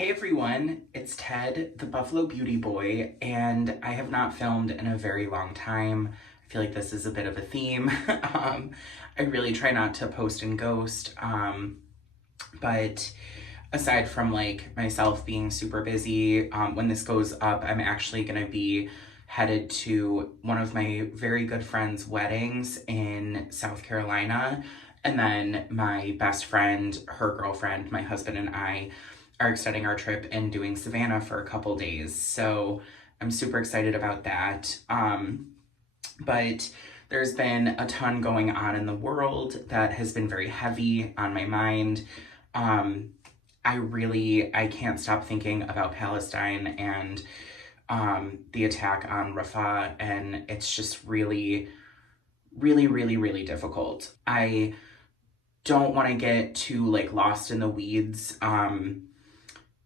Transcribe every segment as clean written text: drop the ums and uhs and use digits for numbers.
Hey everyone, it's Ted, the Buffalo Beauty Boy, and I have not filmed in a very long time. I feel like this is a bit of a theme. I really try not to post and ghost, but aside from like myself being super busy, when this goes up, I'm actually gonna be headed to one of my very good friends' weddings in South Carolina, and then my best friend, her girlfriend, my husband, and I are extending our trip and doing Savannah for a couple days. So I'm super excited about that. But there's been a ton going on in the world that has been very heavy on my mind. I can't stop thinking about Palestine and the attack on Rafah, and it's just really difficult. I don't want to get too like lost in the weeds,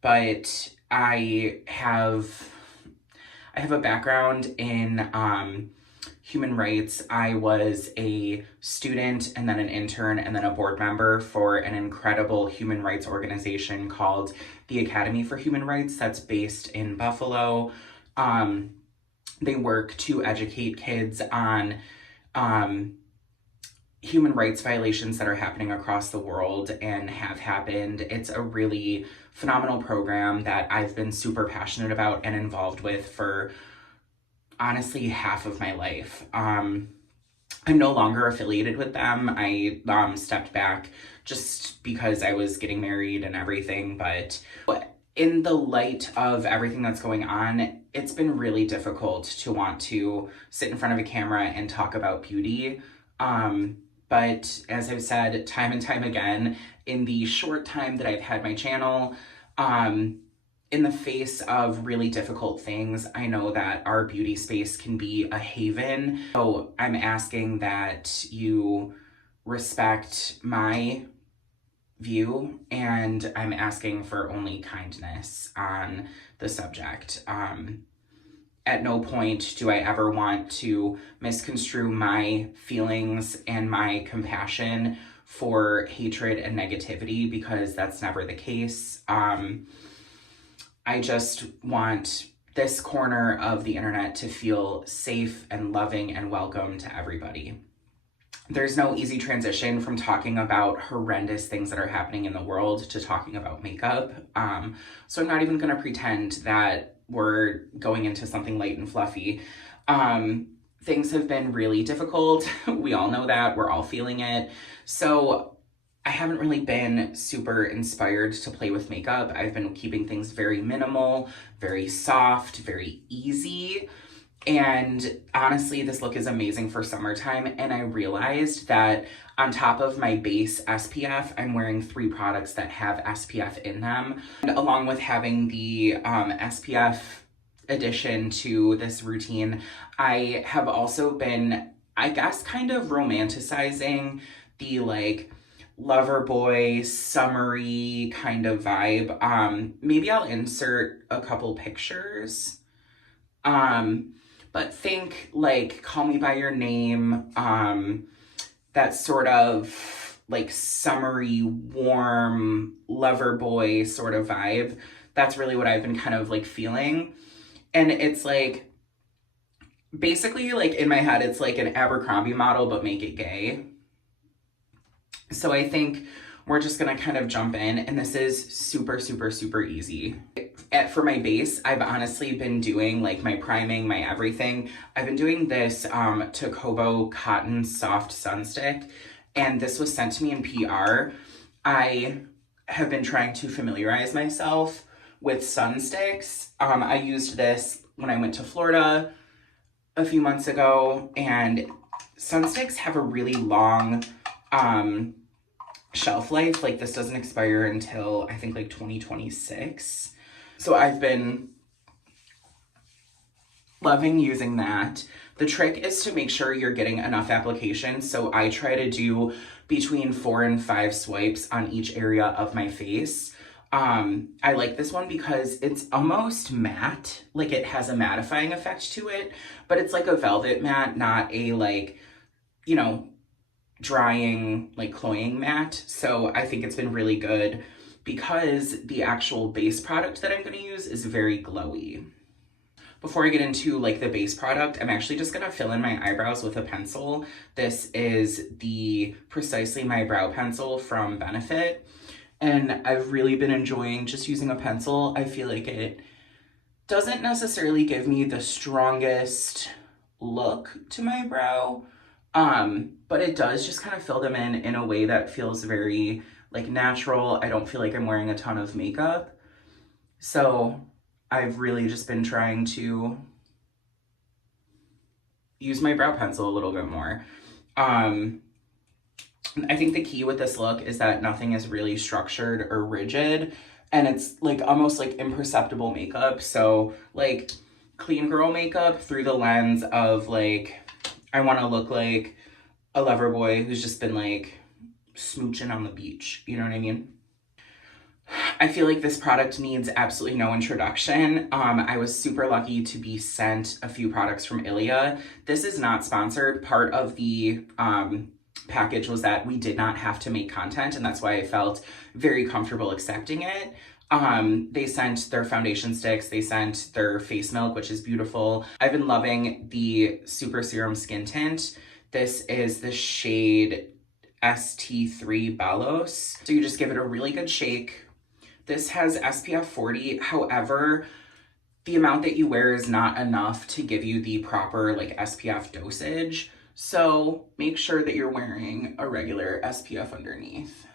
but I have a background in human rights. I was a student and then an intern and then a board member for an incredible human rights organization called the Academy for Human Rights that's based in Buffalo. They work to educate kids on human rights violations that are happening across the world and have happened. It's a really phenomenal program that I've been super passionate about and involved with for honestly half of my life. I'm no longer affiliated with them. I stepped back just because I was getting married and everything, but in the light of everything that's going on, it's been really difficult to want to sit in front of a camera and talk about beauty. But as I've said time and time again, in the short time that I've had my channel, in the face of really difficult things, I know that our beauty space can be a haven. So I'm asking that you respect my view, and I'm asking for only kindness on the subject. At no point do I ever want to misconstrue my feelings and my compassion for hatred and negativity, because that's never the case. I just want this corner of the internet to feel safe and loving and welcome to everybody. There's no easy transition from talking about horrendous things that are happening in the world to talking about makeup. So I'm not even gonna pretend that we're going into something light and fluffy. Things have been really difficult. We all know that, we're all feeling it. So I haven't really been super inspired to play with makeup. I've been keeping things very minimal, very soft, very easy. And honestly, this look is amazing for summertime. And I realized that on top of my base SPF, I'm wearing 3 products that have SPF in them. And along with having the SPF addition to this routine, I have also been, I guess, kind of romanticizing the like lover boy, summery kind of vibe. Maybe I'll insert a couple pictures. But think like Call Me By Your Name, that sort of like summery, warm, lover boy sort of vibe. That's really what I've been kind of like feeling. And it's like, basically like in my head, it's like an Abercrombie model, but make it gay. So I think we're just gonna kind of jump in, and this is super easy. For my base, I've honestly been doing like my priming, my everything. I've been doing this Tokobo Cotton Soft Sunstick, and this was sent to me in PR. I have been trying to familiarize myself with sunsticks. I used this when I went to Florida a few months ago, and sunsticks have a really long shelf life. Like this doesn't expire until I think like 2026. So I've been loving using that. The trick is to make sure you're getting enough application. So I try to do between 4 and 5 swipes on each area of my face. I like this one because it's almost matte. Like it has a mattifying effect to it, but it's like a velvet matte, not a like, you know, drying, like cloying matte. So I think it's been really good. because the actual base product that I'm going to use is very glowy. Before I get into like the base product, I'm actually just gonna fill in my eyebrows with a pencil. This is the Precisely My Brow Pencil from Benefit. And I've really been enjoying just using a pencil. I feel like it doesn't necessarily give me the strongest look to my brow, but it does just kind of fill them in a way that feels very like natural. I don't feel like I'm wearing a ton of makeup. So I've really just been trying to use my brow pencil a little bit more. I think the key with this look is that nothing is really structured or rigid, and it's like almost like imperceptible makeup. So like clean girl makeup through the lens of like, I want to look like a lover boy who's just been like smooching on the beach. You know what I mean? I feel like this product needs absolutely no introduction. I was super lucky to be sent a few products from Ilia. This is not sponsored. Part of the package was that we did not have to make content, and that's why I felt very comfortable accepting it. They sent their foundation sticks, they sent their face milk, which is beautiful. I've been loving the Super Serum Skin Tint. This is the shade ST3 Balos. So you just give it a really good shake. This has SPF 40, however, the amount that you wear is not enough to give you the proper like SPF dosage. So make sure that you're wearing a regular SPF underneath.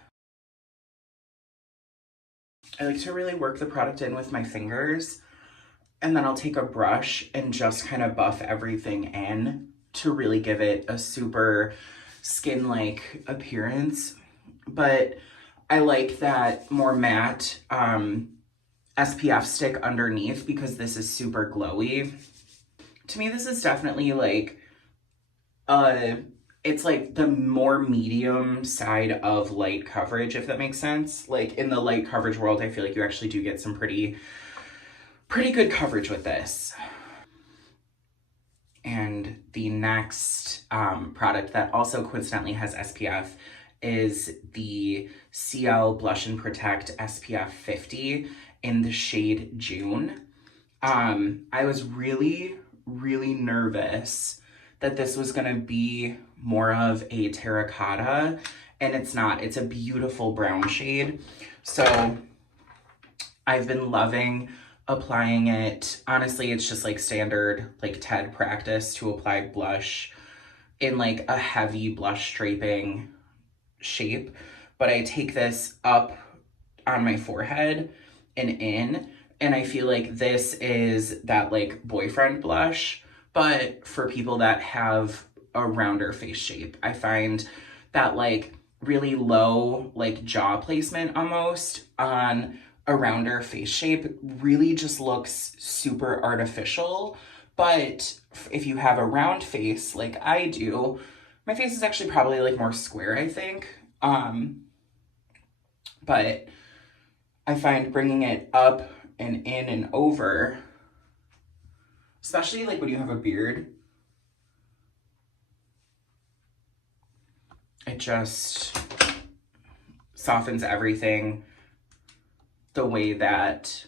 I like to really work the product in with my fingers, and then I'll take a brush and just kind of buff everything in to really give it a super skin-like appearance. But I like that more matte SPF stick underneath because this is super glowy. To me, this is definitely like, it's like the more medium side of light coverage, if that makes sense. Like in the light coverage world, I feel like you actually do get some pretty good coverage with this. And the next product that also coincidentally has SPF is the Ciele Blush and Protect SPF 50 in the shade June. I was really nervous that this was gonna be more of a terracotta, and it's not. It's a beautiful brown shade. So I've been loving applying it. Honestly, it's just like standard like TED practice to apply blush in like a heavy blush straping shape, but I take this up on my forehead and in, and I feel like this is that like boyfriend blush, but for people that have a rounder face shape. I find that like really low like jaw placement almost on a rounder face shape really just looks super artificial. But if you have a round face like I do, my face is actually probably like more square, I think. But I find bringing it up and in and over, especially like when you have a beard, it just softens everything the way that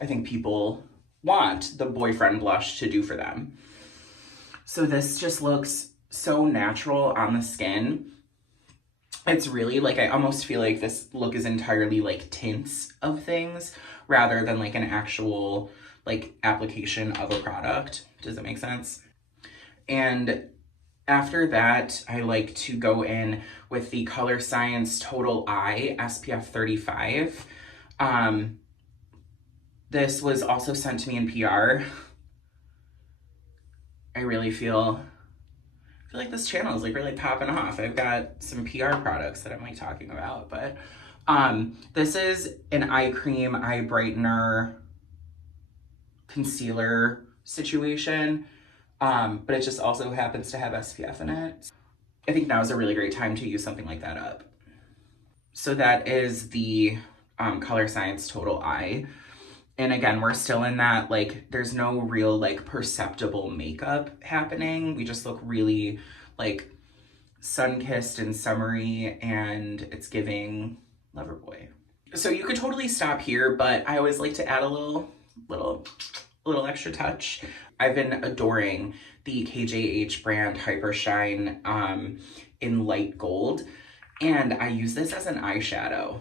I think people want the boyfriend blush to do for them. So this just looks so natural on the skin. It's really like, I almost feel like this look is entirely like tints of things rather than like an actual like application of a product. Does that make sense? And after that, I like to go in with the Color Science Total Eye SPF 35. This was also sent to me in PR. I really feel like this channel is like really popping off. I've got some PR products that I'm like talking about, but this is an eye cream, eye brightener, concealer situation, but it just also happens to have SPF in it. I think now is a really great time to use something like that up. So that is the Color Science Total Eye. And again, we're still in that, like, there's no real, like, perceptible makeup happening. We just look really, like, sun-kissed and summery, and it's giving Loverboy. So you could totally stop here, but I always like to add a little extra touch. I've been adoring the KJH brand Hyper Shine in light gold, and I use this as an eyeshadow.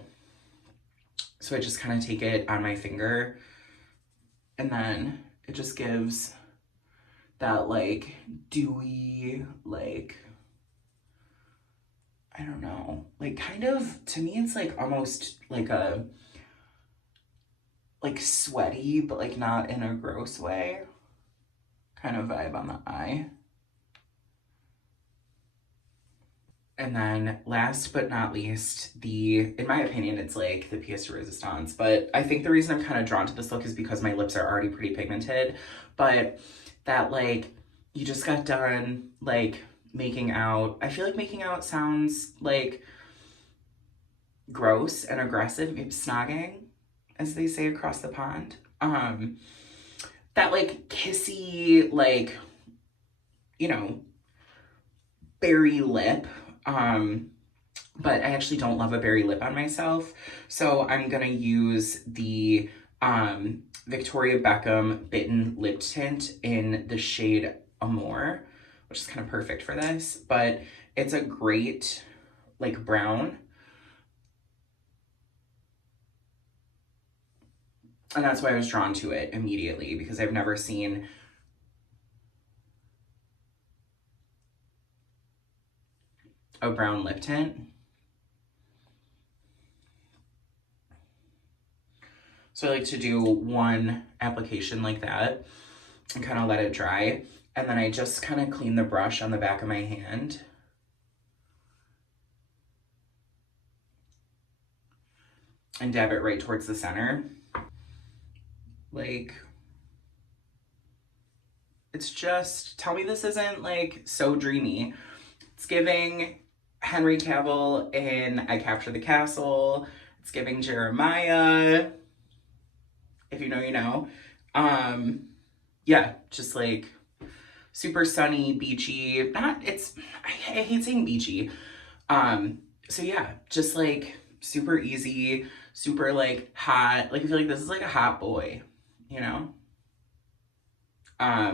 So I just kind of take it on my finger, and then it just gives that like dewy, like, I don't know, like kind of, to me it's like almost like a, like sweaty, but like not in a gross way kind of vibe on the eye. And then last but not least, in my opinion, it's like the pièce de résistance, but I think the reason I'm kind of drawn to this look is because my lips are already pretty pigmented, but that like, you just got done like making out. I feel like making out sounds like gross and aggressive, maybe snogging, as they say across the pond. That like kissy, like, you know, berry lip. But I actually don't love a berry lip on myself. So I'm gonna use the Victoria Beckham Bitten Lip Tint in the shade Amour, which is kind of perfect for this, but it's a great like brown. And that's why I was drawn to it immediately, because I've never seen a brown lip tint. So I like to do one application like that and kind of let it dry. And then I just kind of clean the brush on the back of my hand. And dab it right towards the center. Like, it's just, tell me this isn't like so dreamy. It's giving Henry Cavill in I Capture the Castle. It's giving Jeremiah. If you know, you know. Yeah, just like super sunny, beachy. I hate saying beachy. So yeah, just like super easy, super like hot. Like I feel like this is like a hot boy, you know? I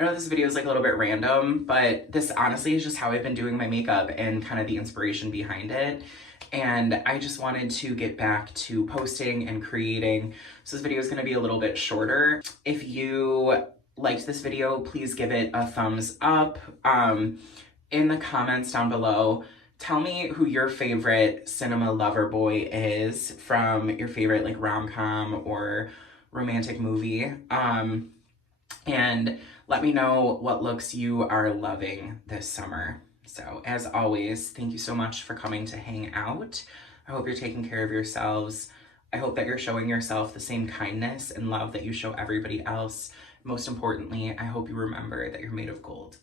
know this video is like a little bit random, but this honestly is just how I've been doing my makeup and kind of the inspiration behind it. And I just wanted to get back to posting and creating. So this video is gonna be a little bit shorter. If you liked this video, please give it a thumbs up. In the comments down below, tell me who your favorite cinema lover boy is from your favorite like rom-com or romantic movie. And let me know what looks you are loving this summer. So as always, thank you so much for coming to hang out. I hope you're taking care of yourselves. I hope that you're showing yourself the same kindness and love that you show everybody else. Most importantly, I hope you remember that you're made of gold.